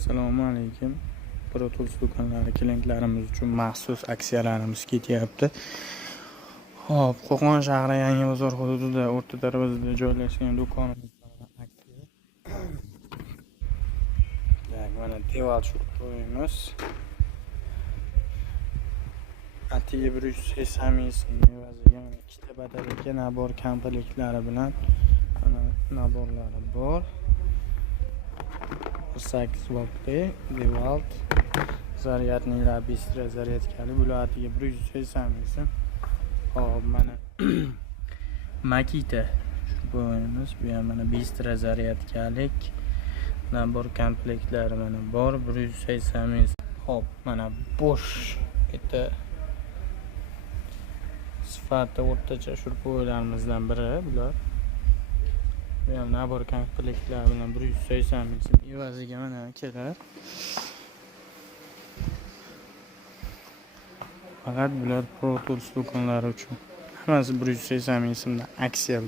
Assalomu alaykum. Pro Tools do'konlari klientlarimiz uchun maxsus aksiyalarimiz ketyapti. Hop, Qo'qon shahri Yangi bozor hududida o'rta darvozada joylashgan do'konimiz aksiya. Mana deval surib qo'yamiz. Atiga 180 so'm evaziga ikkita batareyka nabor komplektlari bilan mana naborlari bor. 8 voltli Dewalt zaryadning bistro zaryadkali bularga 180 so'm. Hop, mana Makita bo'yimiz bu ham mana bistro zaryadkalik nabor komplektlari mana bor 180 so'm. Hop, mana Bosch bitta sifati o'rtacha shurpoylarimizdan biri bular. Bu ham nabor komplektlari bilan 180 so'm evaziga mana kelar. Faqat bular Pro Tools do'konlari uchun. Hammasi 180 so'mdan aksiya.